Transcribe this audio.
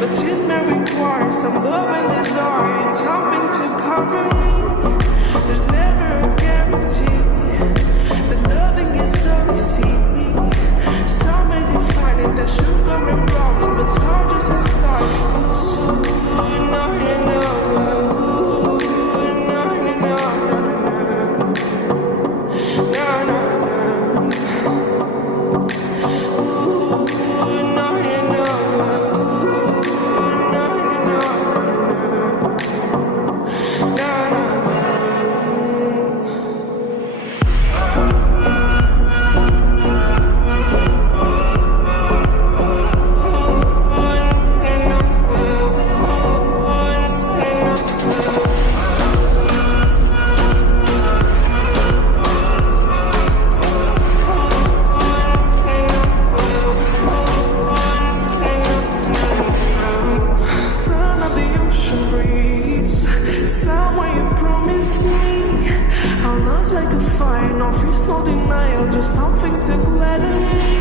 but it may require some love and desire. It's something to cover me. There's never a guarantee that loving is so easy. Some may define it as sugar and brownies, but start just a start. So, no, no, no. Someone you promise me, I'll love like a fire, no fears, no denial, just something to gladden me.